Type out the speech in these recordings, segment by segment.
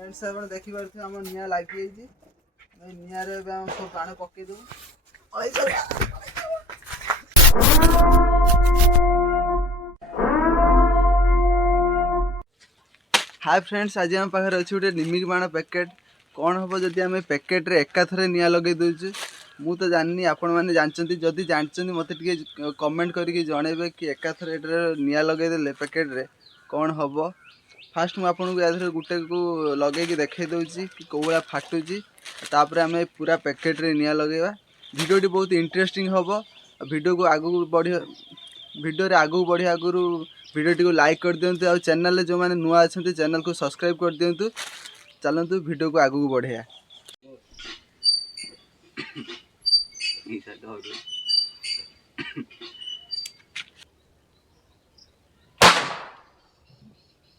Friends आप देखी पारे आम निआ लगी निआर सब बाण पकईदे। हाय फ्रेंड्स आज आम पाखे अच्छे गोटे निमिक बाण पैकेट कौन हम जदि आम पैकेट्रे एकाथरे निआ लगे दूचे मु तो जानी आपण मैंने जानते जदि जानते मत कमेंट करके जनइबे कि एकाथरे निआ लगेदे पैकेट्रे कौन हम। फास्ट मुझे या गोटे को लगे देखे दूसरी कि कौ भाया फाटुची तापर आम पूरा पैकेट्रे निआ लगेगा। भिडियोटी बहुत इंटरेस्टिंग हम। भिडियो को आगू बढ़िया भिडियो आगू बढ़िया आगु भिडियोटी को लाइक कर दिंतु और चैनल जो मैंने नुआ अच्छा चैनल को सब्सक्राइब कर दिंतु। चलतु भिडियो को आगू बढ़िया।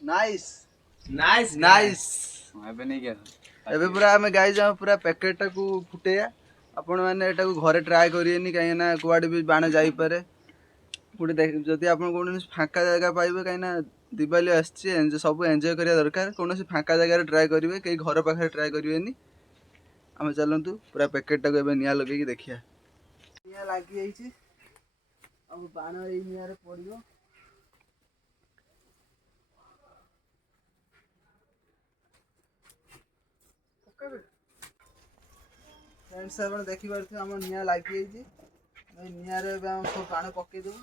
नाइस नाइस नाइस एबे पूरा आम गाई जा पूरा पैकेटा को फुटेया आपण मैंने एटा को घरे ट्राए करिएनी कहीं ना कुआडे भी बाण जाई पारे पुणी देख जदि आप फाँका जगह पाइबे कहीं दिवाली आसचे सब एंजॉय करिया दरकार कौन फाँका जगह ट्राए करेंगे कहीं घर पाखे ट्राए करेंगे। आम चलतु पूरा पैकेटा को एबे निआ लगे देखिया निआ लगी जाइए अब बाण ये निआरे पड़ो। फ्रेंड्स आप देखी पारे आम निआ लगी निआर सब बाण पकईदे।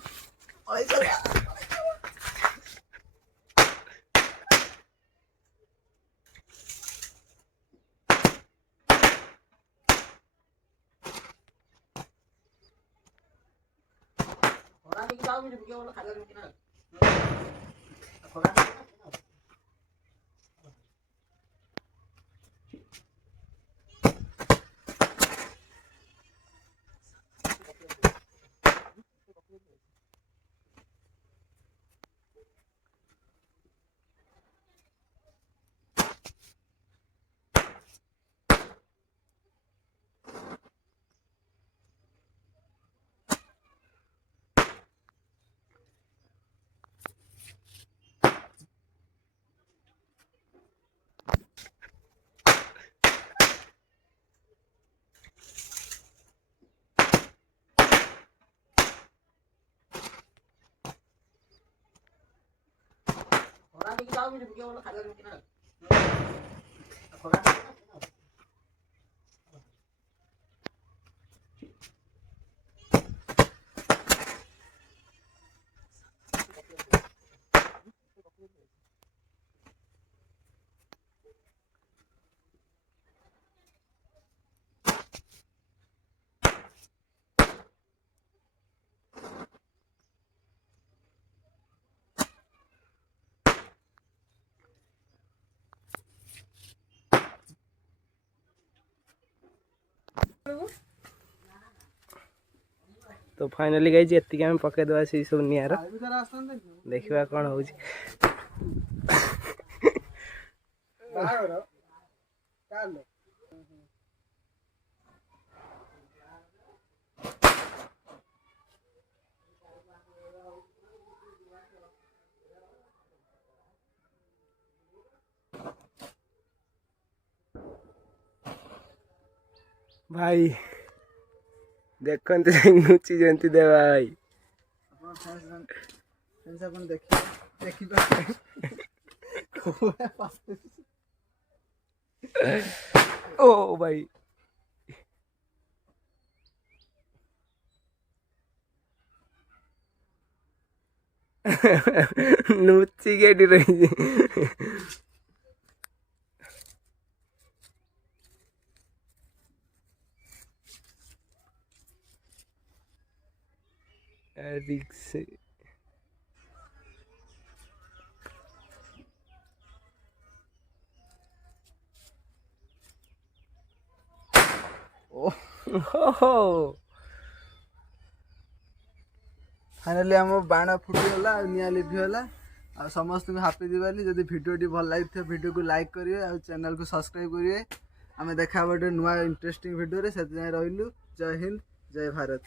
तो फाइनली गई एति आम पकईदे से सब निआर देखा कौन हो भाई देखते नुची जंती देवा भाई ओ भाई नुची गेटी रही से फाइनली आम बाण फुटीगला निआ लिभिगला आ समस्त हापी दिवाली। जदि भिडियोटी भल लगी भिडियो को लाइक करेंगे और चैनल को सब्सक्राइब करेंगे। आम देखा गोटे नुआ इंटरेस्टिंग भिडियो से रही। जय हिंद जय भारत।